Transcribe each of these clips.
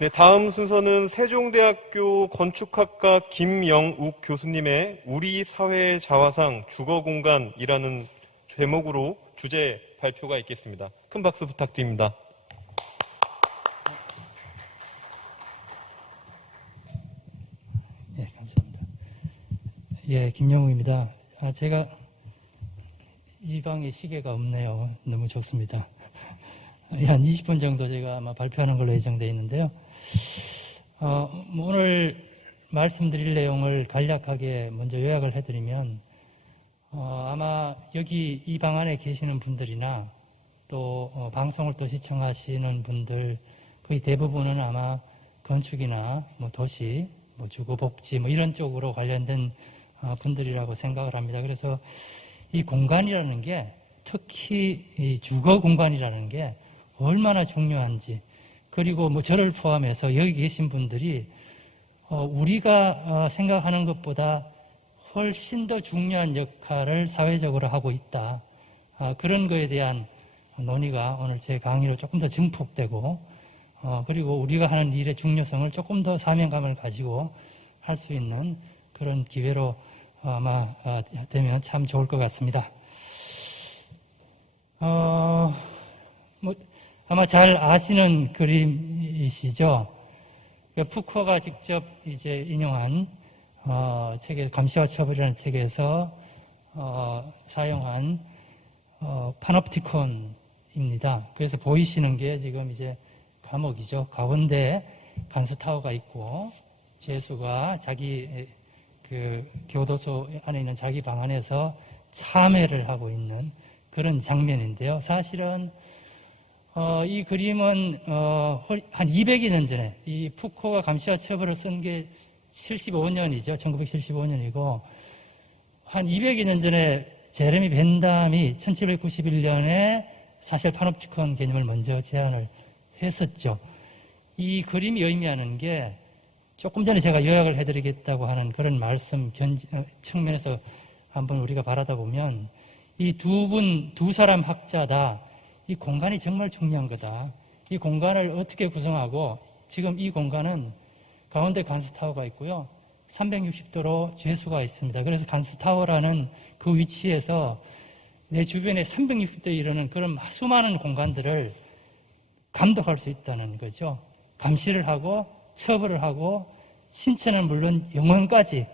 네, 다음 순서는 세종대학교 건축학과 김영욱 교수님의 우리 사회의 자화상 주거공간이라는 제목으로 주제 발표가 있겠습니다. 큰 박수 부탁드립니다. 예, 감사합니다. 예, 김영욱입니다. 제가 이 방에 시계가 없네요. 너무 좋습니다. 한 20분 정도 제가 아마 발표하는 걸로 예정되어 있는데요. 오늘 말씀드릴 내용을 간략하게 먼저 요약을 해드리면, 아마 여기 이 방 안에 계시는 분들이나 또 방송을 또 시청하시는 분들 거의 대부분은 아마 건축이나 뭐 도시, 뭐 주거복지 뭐 이런 쪽으로 관련된 분들이라고 생각을 합니다. 그래서 이 공간이라는 게, 특히 이 주거 공간이라는 게 얼마나 중요한지, 그리고 뭐 저를 포함해서 여기 계신 분들이 우리가 생각하는 것보다 훨씬 더 중요한 역할을 사회적으로 하고 있다. 그런 거에 대한 논의가 오늘 제 강의로 조금 더 증폭되고, 그리고 우리가 하는 일의 중요성을 조금 더 사명감을 가지고 할 수 있는 그런 기회로 아마 되면 참 좋을 것 같습니다. 아마 잘 아시는 그림이시죠? 푸코가 직접 이제 인용한 책에, 감시와 처벌이라는 책에서 사용한 파놉티콘입니다. 그래서 보이시는 게 지금 이제 감옥이죠. 가운데 간수타워가 있고, 죄수가 자기 그 교도소 안에 있는 자기 방 안에서 참회를 하고 있는 그런 장면인데요. 사실은 이 그림은 한 200여 년 전에 이 푸코가 감시와 처벌을 쓴 게 75년이죠. 1975년이고 한 200여 년 전에 제레미 벤담이 1791년에 사실 파놉티콘 개념을 먼저 제안을 했었죠. 이 그림이 의미하는 게, 조금 전에 제가 요약을 해드리겠다고 하는 그런 말씀 측면에서 한번 우리가 바라다 보면, 이 두 사람 학자다, 이 공간이 정말 중요한 거다. 이 공간을 어떻게 구성하고, 지금 이 공간은 가운데 간수타워가 있고요, 360도로 죄수가 있습니다. 그래서 간수타워라는 그 위치에서 내 주변에 360도에 이르는 그런 수많은 공간들을 감독할 수 있다는 거죠. 감시를 하고 처벌을 하고 신체는 물론 영혼까지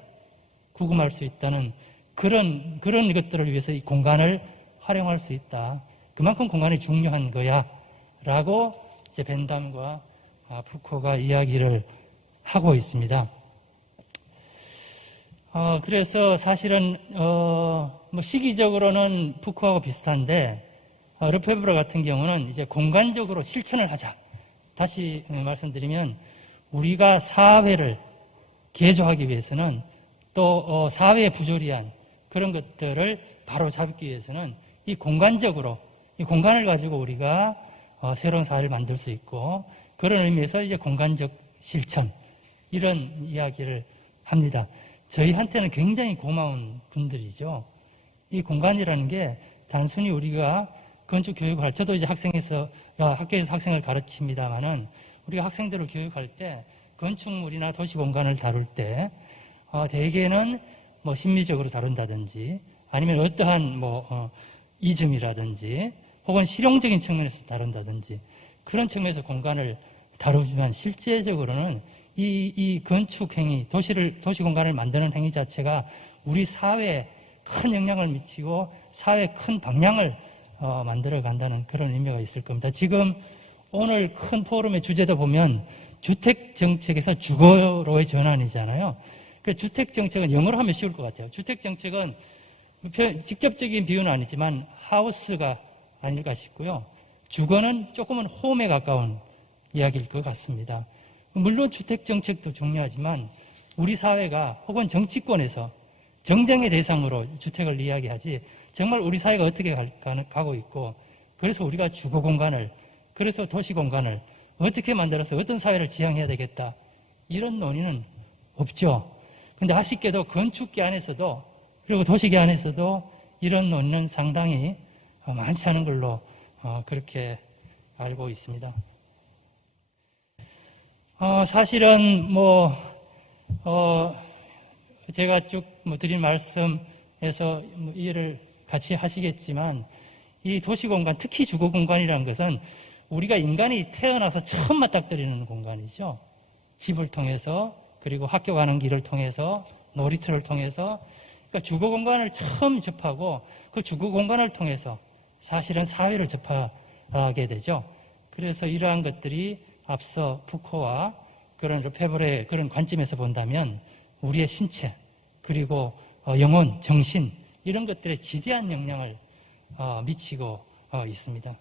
구금할 수 있다는 그런 것들을 위해서 이 공간을 활용할 수 있다. 그만큼 공간이 중요한 거야 라고 이제 벤담과 푸코가 이야기를 하고 있습니다. 그래서 사실은 뭐 시기적으로는 푸코하고 비슷한데, 르페브르 같은 경우는 이제 공간적으로 실천을 하자. 다시 말씀드리면, 우리가 사회를 개조하기 위해서는, 또 사회에 부조리한 그런 것들을 바로 잡기 위해서는 이 공간적으로, 이 공간을 가지고 우리가 새로운 사회를 만들 수 있고, 그런 의미에서 이제 공간적 실천, 이런 이야기를 합니다. 저희한테는 굉장히 고마운 분들이죠. 이 공간이라는 게 단순히 우리가 건축 교육을 할, 저도 이제 학교에서 학생을 가르칩니다만은, 우리가 학생들을 교육할 때 건축물이나 도시 공간을 다룰 때 대개는 뭐 심리적으로 다룬다든지, 아니면 어떠한 뭐 이즘이라든지, 혹은 실용적인 측면에서 다룬다든지, 그런 측면에서 공간을 다루지만, 실제적으로는 이 건축 행위, 도시 공간을 만드는 행위 자체가 우리 사회에 큰 영향을 미치고 사회의 큰 방향을 만들어 간다는 그런 의미가 있을 겁니다. 지금 오늘 큰 포럼의 주제도 보면 주택정책에서 주거로의 전환이잖아요. 그 주택정책은 영어로 하면 쉬울 것 같아요. 주택정책은 직접적인 비유는 아니지만 하우스가 아닐까 싶고요. 주거는 조금은 홈에 가까운 이야기일 것 같습니다. 물론 주택정책도 중요하지만, 우리 사회가 혹은 정치권에서 정쟁의 대상으로 주택을 이야기하지, 정말 우리 사회가 어떻게 가고 있고, 그래서 우리가 주거 공간을, 그래서 도시 공간을 어떻게 만들어서 어떤 사회를 지향해야 되겠다, 이런 논의는 없죠. 근데 아쉽게도 건축계 안에서도, 그리고 도시계 안에서도 이런 논의는 상당히 많지 않은 걸로 그렇게 알고 있습니다. 사실은 제가 쭉 드린 말씀에서 이해를 같이 하시겠지만, 이 도시공간, 특히 주거공간이라는 것은 우리가 인간이 태어나서 처음 맞닥뜨리는 공간이죠. 집을 통해서, 그리고 학교 가는 길을 통해서, 놀이터를 통해서, 그러니까 주거공간을 처음 접하고 그 주거공간을 통해서 사실은 사회를 접하게 되죠. 그래서 이러한 것들이 앞서 푸코와 그런 르페브르의 그런 관점에서 본다면 우리의 신체, 그리고 영혼, 정신, 이런 것들에 지대한 영향을 미치고 있습니다.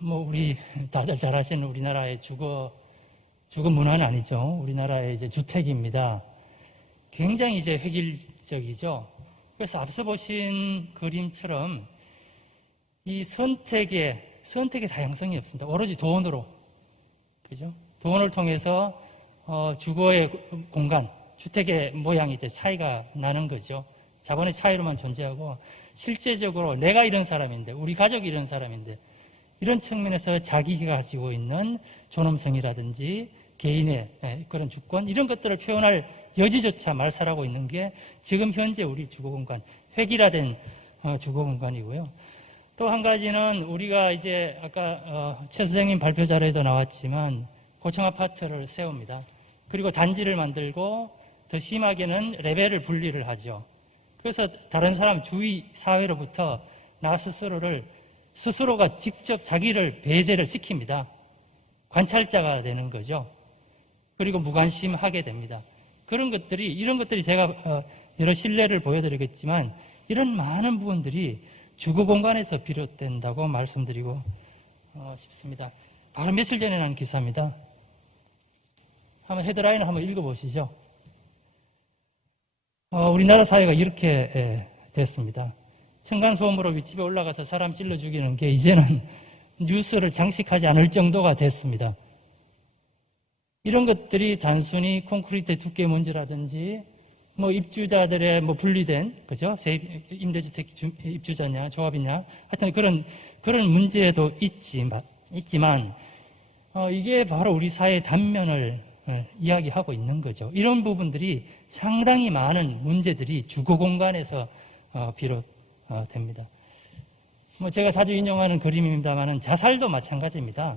우리 다들 잘 아시는 우리나라의 주거 문화는 아니죠. 우리나라의 이제 주택입니다. 굉장히 이제 획일적이죠. 그래서 앞서 보신 그림처럼 이 선택의 다양성이 없습니다. 오로지 돈으로, 그죠? 돈을 통해서 주거의 공간, 주택의 모양이 이제 차이가 나는 거죠. 자본의 차이로만 존재하고, 실제적으로 내가 이런 사람인데, 우리 가족이 이런 사람인데, 이런 측면에서 자기가 가지고 있는 존엄성이라든지 개인의 그런 주권, 이런 것들을 표현할 여지조차 말살하고 있는 게 지금 현재 우리 주거공간, 획일화된 주거공간이고요. 또 한 가지는 우리가 이제 아까 최 선생님 발표 자료에도 나왔지만 고층 아파트를 세웁니다. 그리고 단지를 만들고 더 심하게는 레벨을 분리를 하죠. 그래서 다른 사람 주위 사회로부터 나 스스로가 직접 자기를 배제를 시킵니다. 관찰자가 되는 거죠. 그리고 무관심하게 됩니다. 이런 것들이 제가 여러 실례를 보여드리겠지만 이런 많은 부분들이 주거 공간에서 비롯된다고 말씀드리고 싶습니다. 바로 며칠 전에 난 기사입니다. 한번 헤드라인을 한번 읽어보시죠. 우리나라 사회가 이렇게 됐습니다. 층간소음으로 윗집에 올라가서 사람 찔러 죽이는 게 이제는 뉴스를 장식하지 않을 정도가 됐습니다. 이런 것들이 단순히 콘크리트의 두께 문제라든지 입주자들의 분리된, 그죠? 임대주택 입주자냐, 조합이냐, 하여튼 그런 문제도 있지만, 이게 바로 우리 사회의 단면을 이야기하고 있는 거죠. 이런 부분들이 상당히 많은 문제들이 주거 공간에서 비롯됩니다. 제가 자주 인용하는 그림입니다만은 자살도 마찬가지입니다.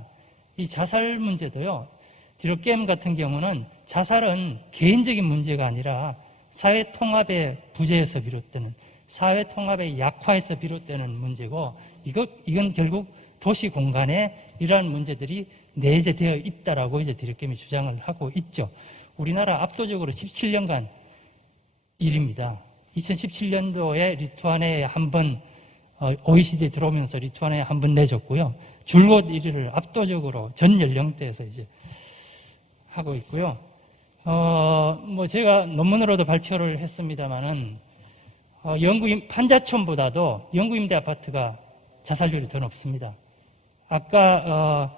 이 자살 문제도요, 디럭겜 같은 경우는 자살은 개인적인 문제가 아니라 사회 통합의 부재에서 비롯되는, 사회 통합의 약화에서 비롯되는 문제고, 이건 결국 도시 공간에 이러한 문제들이 내재되어 있다라고 이제 디럭겜이 주장을 하고 있죠. 우리나라 압도적으로 17년간 일입니다. 2017년도에 리투아니아에 한번 OECD에 들어오면서 리투아니아에 한번 내줬고요. 줄곧 1위를 압도적으로 전 연령대에서 이제 하고 있고요. 제가 논문으로도 발표를 했습니다만은, 판자촌보다도 영구 임대 아파트가 자살률이 더 높습니다. 아까,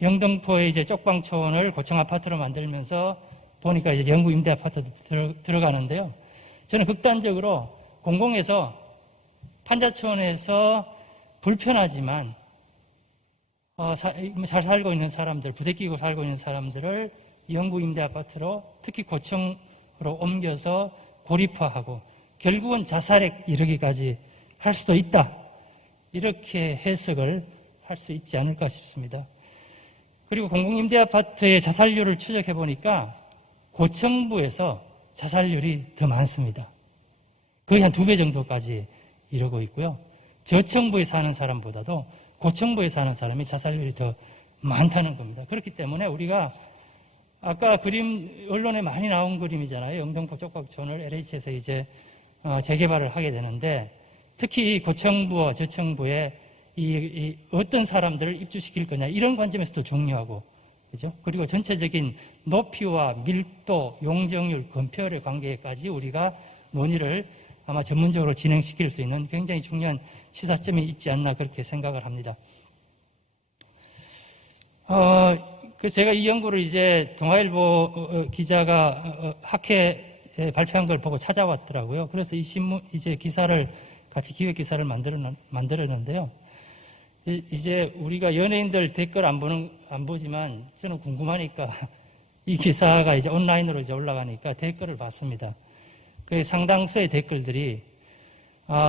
영등포의 이제 쪽방촌을 고층 아파트로 만들면서 보니까 이제 영구 임대 아파트도 들어가는데요. 저는 극단적으로 공공에서 판자촌에서 불편하지만, 잘 살고 있는 사람들, 부대 끼고 살고 있는 사람들을 영구 임대 아파트로, 특히 고층으로 옮겨서 고립화하고 결국은 자살에 이르기까지 할 수도 있다. 이렇게 해석을 할 수 있지 않을까 싶습니다. 그리고 공공임대 아파트의 자살률을 추적해 보니까 고층부에서 자살률이 더 많습니다. 거의 한 2배 정도까지 이르고 있고요. 저층부에 사는 사람보다도 고층부에 사는 사람이 자살률이 더 많다는 겁니다. 그렇기 때문에 우리가 아까 그림, 언론에 많이 나온 그림이잖아요. 영등포 쪽방촌을 LH에서 이제 재개발을 하게 되는데, 특히 고층부와 저층부에 이 어떤 사람들을 입주시킬 거냐, 이런 관점에서도 중요하고, 그죠? 그리고 전체적인 높이와 밀도, 용적률, 건폐율의 관계까지 우리가 논의를 아마 전문적으로 진행시킬 수 있는 굉장히 중요한 시사점이 있지 않나 그렇게 생각을 합니다. 제가 이 연구를 이제 동아일보 기자가 학회에 발표한 걸 보고 찾아왔더라고요. 그래서 이 신문, 이제 기사를, 같이 기획 기사를 만들었는데요. 이제 우리가 연예인들 댓글 안 보지만 저는 궁금하니까 이 기사가 이제 온라인으로 이제 올라가니까 댓글을 봤습니다. 그 상당수의 댓글들이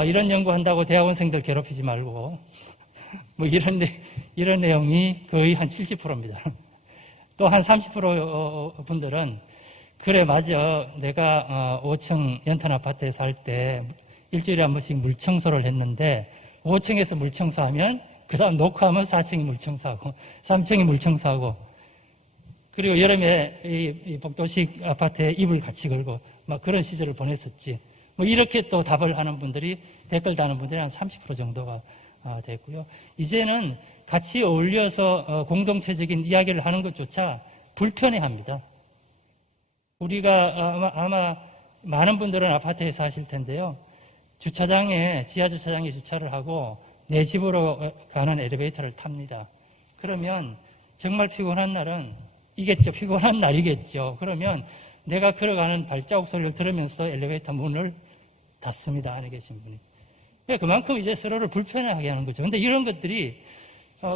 이런 연구한다고 대학원생들 괴롭히지 말고 뭐 이런 내용이 거의 한 70%입니다. 또 한 30% 분들은 그래 맞아 내가 5층 연탄 아파트에 살 때 일주일에 한 번씩 물청소를 했는데 5층에서 물청소하면 그 다음 녹화하면 4층이 물청소하고 3층이 물청소하고 그리고 여름에 이 복도식 아파트에 이불 같이 걸고 막 그런 시절을 보냈었지. 뭐 이렇게 또 답을 하는 분들이 댓글 다는 분들이 한 30% 정도가 됐고요. 이제는 같이 어울려서 공동체적인 이야기를 하는 것조차 불편해합니다. 우리가 아마 많은 분들은 아파트에 사실 텐데요. 지하 주차장에 주차를 하고 내 집으로 가는 엘리베이터를 탑니다. 그러면 정말 피곤한 날은 이겠죠. 피곤한 날이겠죠. 그러면 내가 걸어가는 발자국 소리를 들으면서 엘리베이터 문을 닫습니다. 안에 계신 분이. 그만큼 이제 서로를 불편하게 하는 거죠. 근데 이런 것들이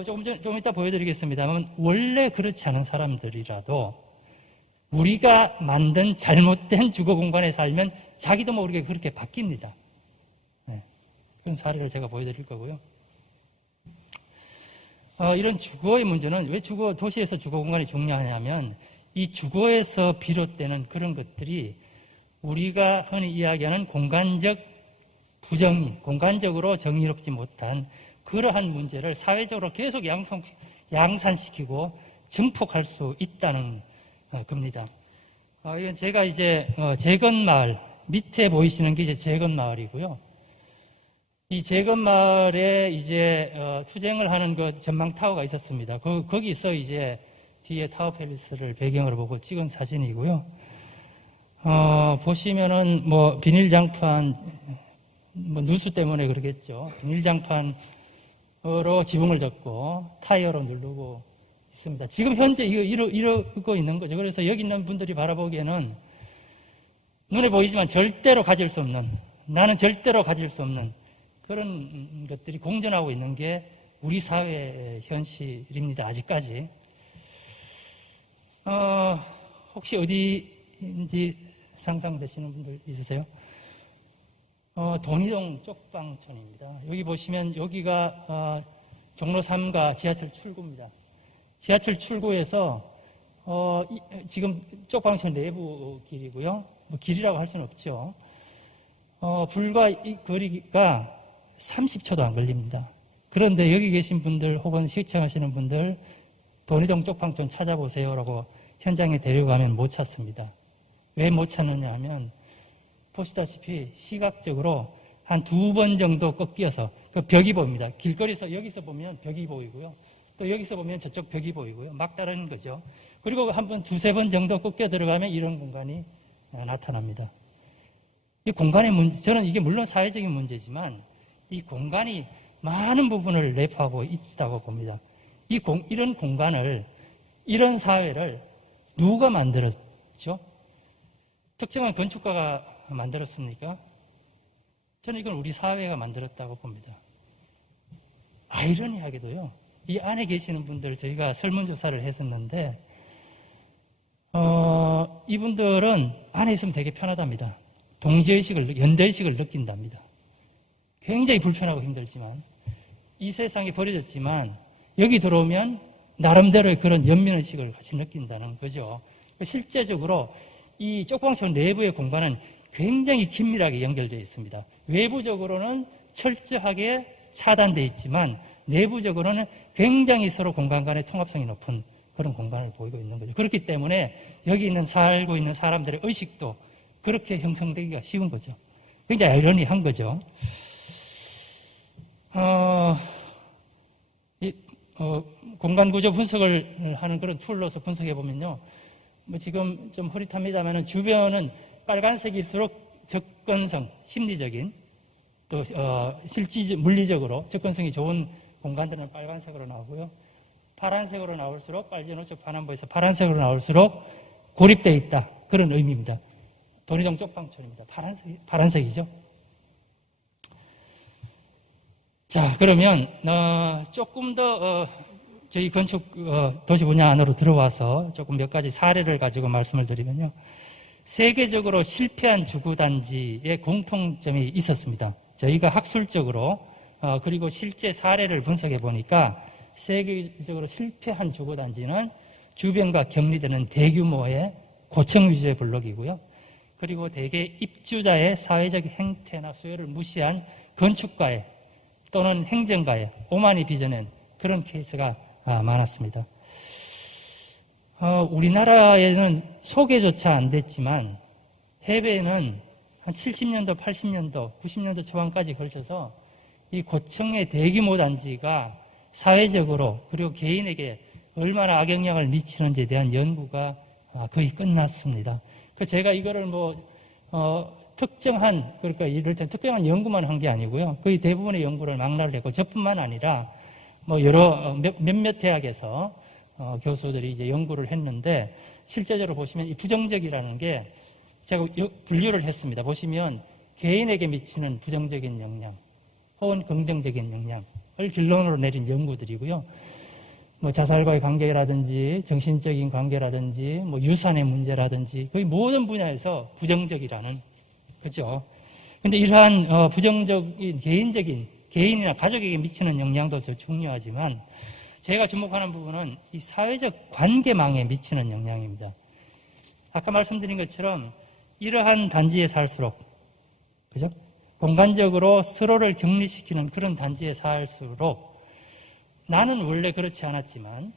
조금 이따 보여드리겠습니다만 원래 그렇지 않은 사람들이라도 우리가 만든 잘못된 주거 공간에 살면 자기도 모르게 그렇게 바뀝니다. 네. 그런 사례를 제가 보여드릴 거고요. 이런 주거의 문제는 왜 도시에서 주거 공간이 중요하냐면 이 주거에서 비롯되는 그런 것들이 우리가 흔히 이야기하는 공간적 부정의, 공간적으로 정의롭지 못한 그러한 문제를 사회적으로 계속 양산시키고 증폭할 수 있다는 겁니다. 이건 제가 이제 재건마을 밑에 보이시는 게 이제 재건마을이고요. 이 재건마을에 이제 투쟁을 하는 그 전망타워가 있었습니다. 거기서 이제 뒤에 타워팰리스를 배경으로 보고 찍은 사진이고요. 보시면은 뭐 비닐장판, 뭐 누수 때문에 그러겠죠. 비닐장판으로 지붕을 덮고 타이어로 누르고 있습니다. 지금 현재 이러고 있는 거죠. 그래서 여기 있는 분들이 바라보기에는 눈에 보이지만 절대로 가질 수 없는, 나는 절대로 가질 수 없는 그런 것들이 공존하고 있는 게 우리 사회의 현실입니다. 아직까지. 혹시 어디인지 상상되시는 분들 있으세요? 돈이동 쪽방촌입니다. 여기 보시면 여기가 종로 3가 지하철 출구입니다. 지하철 출구에서 지금 쪽방촌 내부 길이고요. 뭐 길이라고 할 수는 없죠. 불과 이 거리가 30초도 안 걸립니다. 그런데 여기 계신 분들 혹은 시청하시는 분들 돈이동 쪽방촌 찾아보세요라고 현장에 데려가면 못 찾습니다. 왜 못 찾느냐 하면 보시다시피 시각적으로 한 2번 정도 꺾여서 그 벽이 보입니다. 길거리에서 여기서 보면 벽이 보이고요. 또 여기서 보면 저쪽 벽이 보이고요. 막다른 거죠. 그리고 한 번 2-3번 정도 꺾여 들어가면 이런 공간이 나타납니다. 이 공간의 문제, 저는 이게 물론 사회적인 문제지만 이 공간이 많은 부분을 내포하고 있다고 봅니다. 이런 공간을, 이런 사회를 누가 만들었죠? 특정한 건축가가 만들었습니까? 저는 이건 우리 사회가 만들었다고 봅니다. 아이러니하게도요, 이 안에 계시는 분들 저희가 설문조사를 했었는데, 이분들은 안에 있으면 되게 편하답니다. 동지의식을, 연대의식을 느낀답니다. 굉장히 불편하고 힘들지만, 이 세상에 버려졌지만, 여기 들어오면 나름대로의 그런 연민의식을 같이 느낀다는 거죠. 실제적으로 이 쪽방촌 내부의 공간은 굉장히 긴밀하게 연결되어 있습니다. 외부적으로는 철저하게 차단되어 있지만 내부적으로는 굉장히 서로 공간 간의 통합성이 높은 그런 공간을 보이고 있는 거죠. 그렇기 때문에 여기 살고 있는 사람들의 의식도 그렇게 형성되기가 쉬운 거죠. 굉장히 아이러니한 거죠. 공간 구조 분석을 하는 그런 툴로서 분석해 보면요. 뭐 지금 좀 흐릿합니다만 주변은 빨간색일수록 접근성, 심리적인 또 물리적으로 접근성이 좋은 공간들은 빨간색으로 나오고요. 파란색으로 나올수록 빨간색 파남보에서 파란색으로 나올수록 고립되어 있다. 그런 의미입니다. 돈이동 쪽방촌입니다. 파란색이죠. 자, 그러면 조금 더 저희 건축 도시 분야 안으로 들어와서 조금 몇 가지 사례를 가지고 말씀을 드리면요. 세계적으로 실패한 주거단지의 공통점이 있었습니다. 저희가 학술적으로 그리고 실제 사례를 분석해 보니까 세계적으로 실패한 주거단지는 주변과 격리되는 대규모의 고층 위주의 블록이고요. 그리고 대개 입주자의 사회적 행태나 수요를 무시한 건축가의 또는 행정가의 오만이 빚어낸 그런 케이스가 많았습니다. 우리나라에는 소개조차 안 됐지만 해외에는 한 70년도, 80년도, 90년도 초반까지 걸쳐서 이 고층의 대규모 단지가 사회적으로 그리고 개인에게 얼마나 악영향을 미치는지에 대한 연구가 거의 끝났습니다. 그래서 제가 이거를 그러니까 이를테면 특정한 연구만 한 게 아니고요. 거의 대부분의 연구를 망라를 했고, 저뿐만 아니라 몇몇 대학에서 교수들이 이제 연구를 했는데, 실제적으로 보시면 이 부정적이라는 게 제가 분류를 했습니다. 보시면 개인에게 미치는 부정적인 영향 혹은 긍정적인 영향을 결론으로 내린 연구들이고요. 자살과의 관계라든지 정신적인 관계라든지 유산의 문제라든지 거의 모든 분야에서 부정적이라는 그죠. 근데 이러한 부정적인 개인이나 가족에게 미치는 영향도 더 중요하지만 제가 주목하는 부분은 이 사회적 관계망에 미치는 영향입니다. 아까 말씀드린 것처럼 이러한 단지에 살수록 그죠? 공간적으로 서로를 격리시키는 그런 단지에 살수록 나는 원래 그렇지 않았지만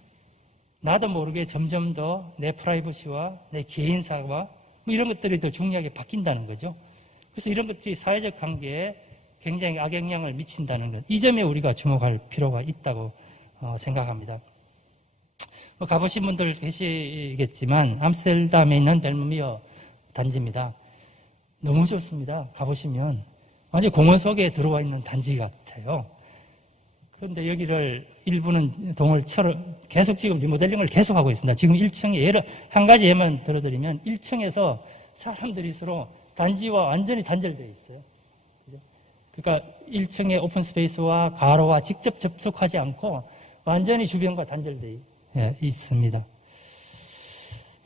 나도 모르게 점점 더 내 프라이버시와 내 개인사와 이런 것들이 더 중요하게 바뀐다는 거죠. 그래서 이런 것들이 사회적 관계에 굉장히 악영향을 미친다는 것. 이 점에 우리가 주목할 필요가 있다고 생각합니다. 가보신 분들 계시겠지만 암스테르담에 있는 벨무미어 단지입니다. 너무 좋습니다. 가보시면 완전 공원 속에 들어와 있는 단지 같아요. 그런데 여기를 일부는 계속 지금 리모델링을 계속하고 있습니다. 지금 1층에 한 가지 예만 들어드리면 1층에서 사람들이 서로 단지와 완전히 단절되어 있어요. 그러니까 1층의 오픈 스페이스와 가로와 직접 접촉하지 않고 완전히 주변과 단절되어 있습니다.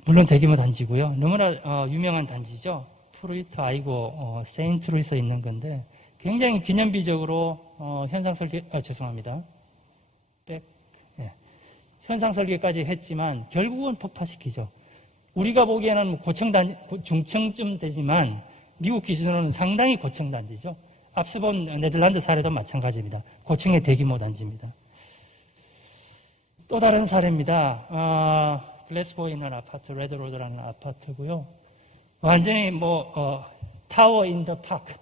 물론 대규모 단지고요. 너무나 유명한 단지죠. 프루이트 아이고 세인트 루이스에 있는 건데 굉장히 기념비적으로 현상 설계 죄송합니다. 현상 설계까지 했지만 결국은 폭파시키죠. 우리가 보기에는 중층쯤 되지만 미국 기준으로는 상당히 고층 단지죠. 앞서 본 네덜란드 사례도 마찬가지입니다. 고층의 대규모 단지입니다. 또 다른 사례입니다. 글래스고에 있는 아파트, 레드로드라는 아파트고요. 완전히 타워 인 더 파크,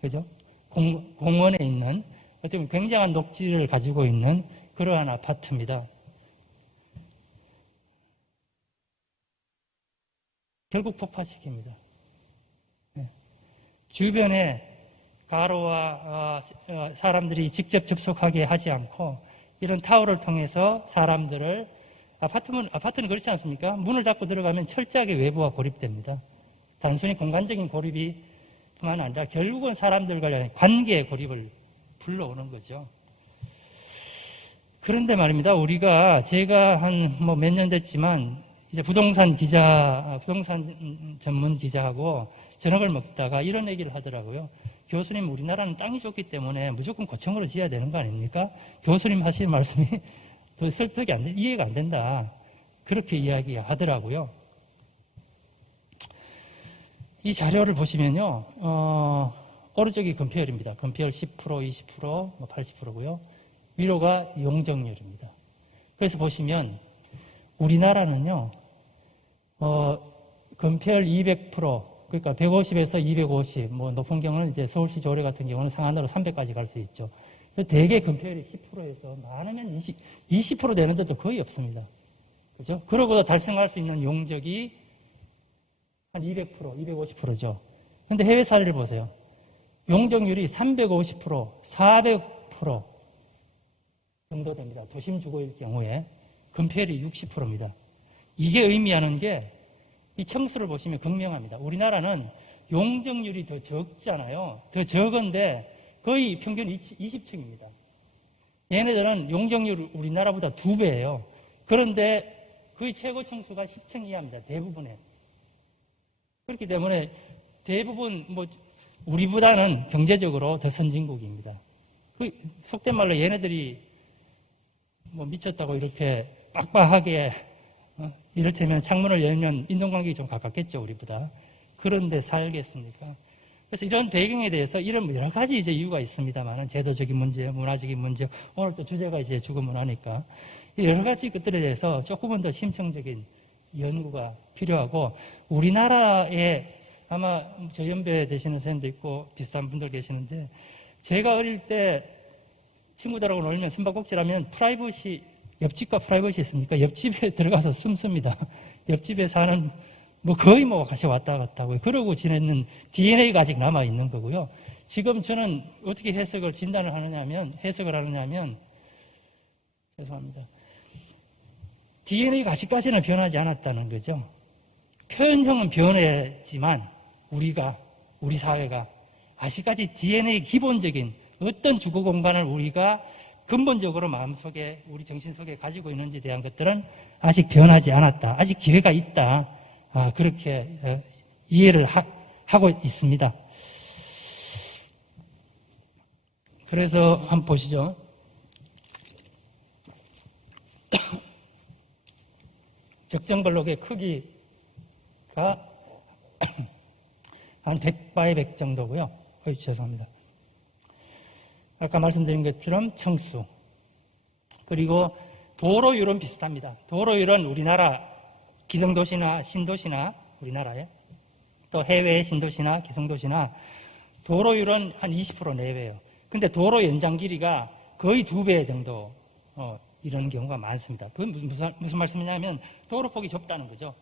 그죠? 공원에 있는 어떻게 보면 굉장한 녹지를 가지고 있는 그러한 아파트입니다. 결국 폭파시킵니다. 주변에 가로와 사람들이 직접 접촉하게 하지 않고 이런 타워를 통해서 사람들을 아파트는 그렇지 않습니까? 문을 닫고 들어가면 철저하게 외부와 고립됩니다. 단순히 공간적인 고립이 뿐만 아니라 결국은 사람들과의 관계의 고립을 불러오는 거죠. 그런데 말입니다. 제가 한 몇 년 됐지만 이제 부동산 전문 기자하고 저녁을 먹다가 이런 얘기를 하더라고요. 교수님, 우리나라는 땅이 좋기 때문에 무조건 고층으로 지어야 되는 거 아닙니까? 교수님 하시는 말씀이 더 설득이 이해가 안 된다. 그렇게 이야기하더라고요. 이 자료를 보시면요, 오른쪽이 건폐율입니다. 건폐율 10%, 20%, 80%고요. 위로가 용적률입니다. 그래서 보시면 우리나라는요, 건폐율 200%, 그러니까 150에서 250, 높은 경우는 이제 서울시 조례 같은 경우는 상한으로 300까지 갈 수 있죠. 대개 건폐율이 10%에서 많으면 20% 되는 데도 거의 없습니다. 그죠? 그러고 달성할 수 있는 용적이 한 200%, 250%죠. 근데 해외 사례를 보세요. 용적률이 350%, 400% 정도 됩니다. 도심 주거일 경우에 건폐율이 60%입니다. 이게 의미하는 게 이 청수를 보시면 극명합니다. 우리나라는 용적률이 더 적잖아요. 더 적은데 거의 평균 20층입니다. 얘네들은 용적률 우리나라보다 2배예요. 그런데 거의 최고 층수가 10층 이하입니다. 대부분에. 그렇기 때문에 대부분 우리보다는 경제적으로 더 선진국입니다. 속된 말로 얘네들이 미쳤다고 이렇게 빡빡하게 이를테면 창문을 열면 인동관계가 좀 가깝겠죠, 우리보다. 그런데 살겠습니까? 그래서 이런 배경에 대해서 이런 여러 가지 이제 이유가 있습니다만은 제도적인 문제, 문화적인 문제, 오늘 또 주제가 이제 주거문화니까 여러 가지 것들에 대해서 조금은 더 심층적인 연구가 필요하고 우리나라에 아마 저 연배 되시는 선생님도 있고 비슷한 분들 계시는데 제가 어릴 때 친구들하고 놀면 숨바꼭질하면 프라이버시 옆집과 프라이버시 있습니까? 옆집에 들어가서 숨습니다. 옆집에 사는 거의 같이 왔다 갔다 하고 그러고 지냈는 DNA가 아직 남아 있는 거고요. 지금 저는 어떻게 진단을 하느냐면 죄송합니다. DNA가 아직까지는 변하지 않았다는 거죠. 표현형은 변했지만 우리 사회가 아직까지 DNA 기본적인 어떤 주거 공간을 우리가 근본적으로 마음속에 우리 정신 속에 가지고 있는지에 대한 것들은 아직 변하지 않았다. 아직 기회가 있다. 그렇게 이해를 하고 있습니다. 그래서 한번 보시죠. 적정블록의 크기가 한 100바이 100 정도고요. 죄송합니다. 아까 말씀드린 것처럼 층수. 그리고 도로율은 비슷합니다. 도로율은 우리나라 기성도시나 신도시나 우리나라에 또 해외의 신도시나 기성도시나 도로율은 한 20% 내외예요. 근데 도로 연장 길이가 거의 2배 정도 이런 경우가 많습니다. 그건 무슨 말씀이냐면 도로폭이 좁다는 거죠.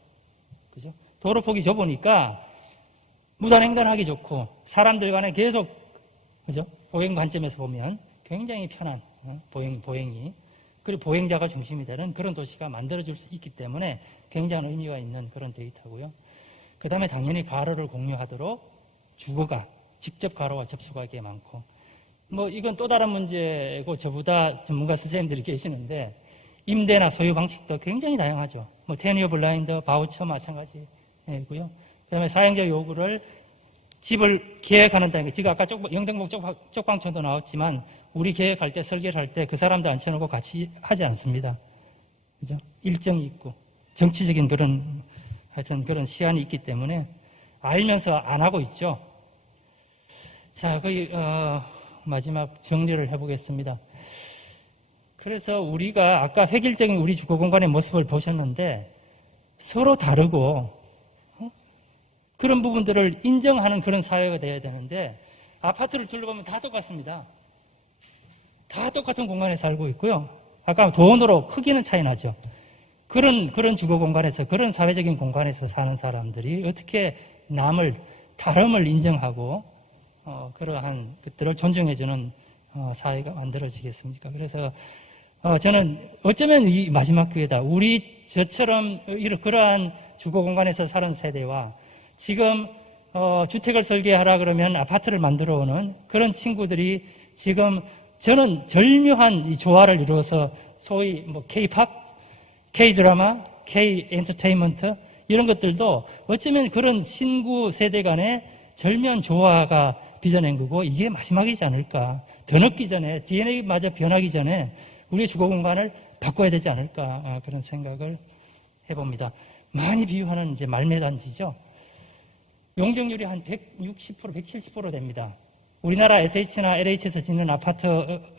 그죠? 도로폭이 좁으니까 무단횡단하기 좋고 사람들 간에 계속 그죠? 보행 관점에서 보면 굉장히 편한 보행이 그리고 보행자가 중심이 되는 그런 도시가 만들어질 수 있기 때문에 굉장한 의미가 있는 그런 데이터고요. 그 다음에 당연히 가로를 공유하도록 주거가 직접 가로와 접수가기에 많고 이건 또 다른 문제고 저보다 전문가 선생님들이 계시는데 임대나 소유 방식도 굉장히 다양하죠. 테니어 블라인드, 바우처 마찬가지고요. 그 다음에 사용자 요구를 집을 계획하는 단계, 지금 아까 영등포 쪽방촌도 나왔지만 우리 계획할 때 설계를 할 때 그 사람도 앉혀놓고 같이 하지 않습니다. 그죠? 일정이 있고 정치적인 하여튼 그런 시안이 있기 때문에 알면서 안 하고 있죠. 자, 마지막 정리를 해보겠습니다. 그래서 우리가 아까 획일적인 우리 주거 공간의 모습을 보셨는데 서로 다르고 그런 부분들을 인정하는 그런 사회가 되어야 되는데 아파트를 둘러보면 다 똑같습니다. 다 똑같은 공간에 살고 있고요. 아까 돈으로 크기는 차이 나죠. 그런 주거 공간에서 그런 사회적인 공간에서 사는 사람들이 어떻게 다름을 인정하고 그러한 것들을 존중해주는 사회가 만들어지겠습니까? 그래서 저는 어쩌면 이 마지막 기회다. 저처럼 그러한 주거 공간에서 사는 세대와 지금 주택을 설계하라 그러면 아파트를 만들어 오는 그런 친구들이 지금 저는 절묘한 이 조화를 이루어서 소위 K-팝, K-드라마, K-엔터테인먼트 이런 것들도 어쩌면 그런 신구 세대 간의 절묘한 조화가 빚어낸 거고 이게 마지막이지 않을까. 더 늦기 전에 DNA마저 변하기 전에 우리의 주거 공간을 바꿔야 되지 않을까 그런 생각을 해봅니다. 많이 비유하는 이제 말매단지죠. 용적률이 한 160%, 170% 됩니다. 우리나라 SH나 LH에서 짓는 아파트,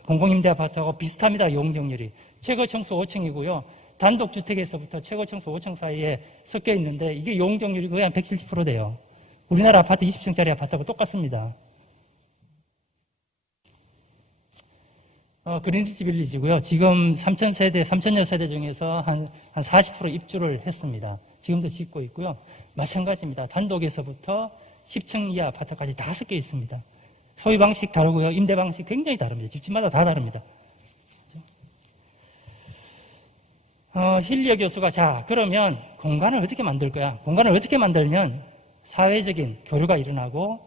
공공임대 아파트하고 비슷합니다. 용적률이. 최고 층수 5층이고요. 단독주택에서부터 최고 층수 5층 사이에 섞여 있는데 이게 용적률이 거의 한 170% 돼요. 우리나라 아파트 20층짜리 아파트하고 똑같습니다. 그린리치 빌리지고요. 지금 3,000여 세대 중에서 한 40% 입주를 했습니다. 지금도 짓고 있고요. 마찬가지입니다. 단독에서부터 10층 이하 아파트까지 다 섞여 있습니다. 소유 방식 다르고요. 임대 방식 굉장히 다릅니다. 집집마다 다 다릅니다. 힐리어 교수가 그러면 공간을 어떻게 만들 거야? 공간을 어떻게 만들면 사회적인 교류가 일어나고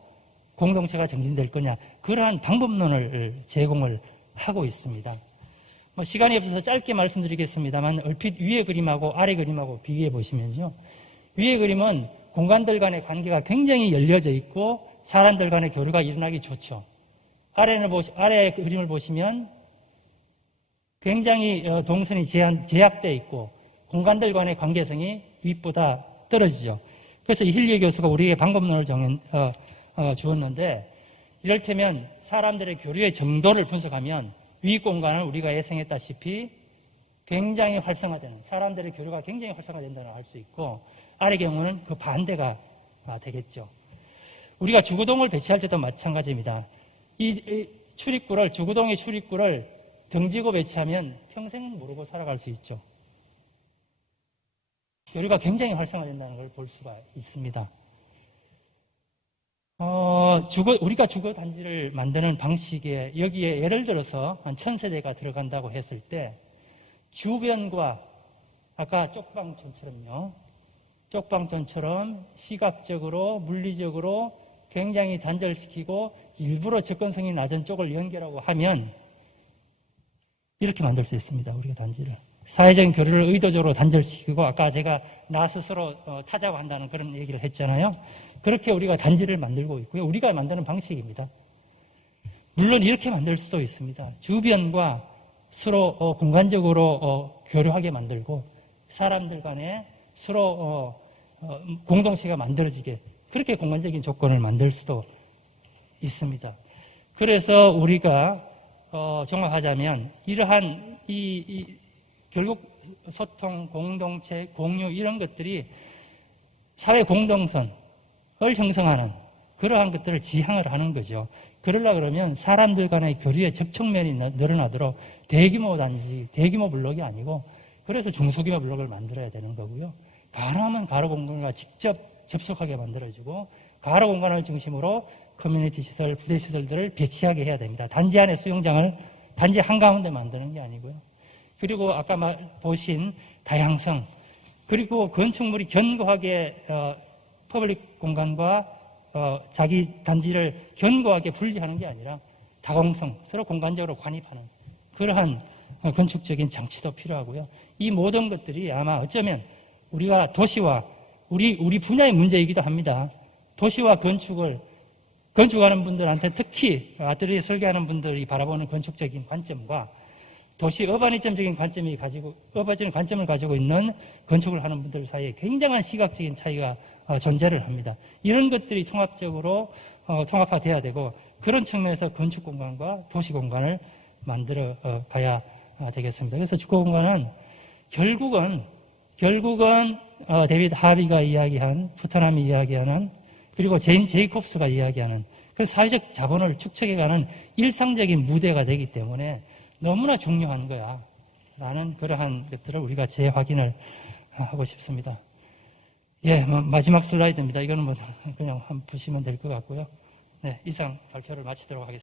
공동체가 정진될 거냐? 그러한 방법론을 제공을 하고 있습니다. 시간이 없어서 짧게 말씀드리겠습니다만 얼핏 위에 그림하고 아래 그림하고 비교해 보시면요. 위에 그림은 공간들 간의 관계가 굉장히 열려져 있고 사람들 간의 교류가 일어나기 좋죠. 아래 그림을 보시면 굉장히 동선이 제약되어 있고 공간들 간의 관계성이 윗보다 떨어지죠. 그래서 힐리 교수가 우리에게 방법론을 주었는데 이를테면 사람들의 교류의 정도를 분석하면 위 공간은 우리가 예상했다시피 굉장히 활성화되는, 사람들의 교류가 굉장히 활성화된다는 걸 알 수 있고 아래 경우는 그 반대가 되겠죠. 우리가 주구동을 배치할 때도 마찬가지입니다. 이 출입구를, 주구동의 출입구를 등지고 배치하면 평생은 모르고 살아갈 수 있죠. 교류가 굉장히 활성화된다는 걸 볼 수가 있습니다. 우리가 주거단지를 만드는 방식에 여기에 예를 들어서 한 1000세대가 들어간다고 했을 때 주변과 아까 쪽방촌처럼 시각적으로 물리적으로 굉장히 단절시키고 일부러 접근성이 낮은 쪽을 연결하고 하면 이렇게 만들 수 있습니다. 우리가 단지를. 사회적인 교류를 의도적으로 단절시키고 아까 제가 나 스스로 타자고 한다는 그런 얘기를 했잖아요. 그렇게 우리가 단지를 만들고 있고요. 우리가 만드는 방식입니다. 물론 이렇게 만들 수도 있습니다. 주변과 서로 공간적으로 교류하게 만들고 사람들 간에 서로 공동체가 만들어지게 그렇게 공간적인 조건을 만들 수도 있습니다. 그래서 우리가 종합하자면 이러한 결국 소통, 공동체, 공유 이런 것들이 사회 공동선을 형성하는 그러한 것들을 지향을 하는 거죠. 그러려고 그러면 사람들 간의 교류의 접촉면이 늘어나도록 대규모 단지, 대규모 블록이 아니고 그래서 중소규모 블록을 만들어야 되는 거고요. 가능하면 가로 공간과 직접 접촉하게 만들어주고 가로 공간을 중심으로 커뮤니티 시설, 부대 시설들을 배치하게 해야 됩니다. 단지 안에 수영장을 단지 한가운데 만드는 게 아니고요. 그리고 아까 보신 다양성, 그리고 건축물이 견고하게 퍼블릭 공간과 자기 단지를 견고하게 분리하는 게 아니라 다공성, 서로 공간적으로 관입하는 그러한 건축적인 장치도 필요하고요. 이 모든 것들이 아마 어쩌면 우리가 도시와 우리 분야의 문제이기도 합니다. 도시와 건축하는 분들한테 특히 아트리에 설계하는 분들이 바라보는 건축적인 관점과 도시 어바니즘적인 관점을 가지고 있는 건축을 하는 분들 사이에 굉장한 시각적인 차이가 존재를 합니다. 이런 것들이 통합화돼야 되고 그런 측면에서 건축 공간과 도시 공간을 만들어 가야 되겠습니다. 그래서 주거 공간은 결국은 데비드 하비가 이야기한, 푸트남이 이야기하는, 그리고 제이콥스가 이야기하는 그 사회적 자본을 축적해가는 일상적인 무대가 되기 때문에 너무나 중요한 거야 라는 그러한 것들을 우리가 재확인을 하고 싶습니다. 마지막 슬라이드입니다. 이거는 그냥 한번 보시면 될 것 같고요. 네, 이상 발표를 마치도록 하겠습니다.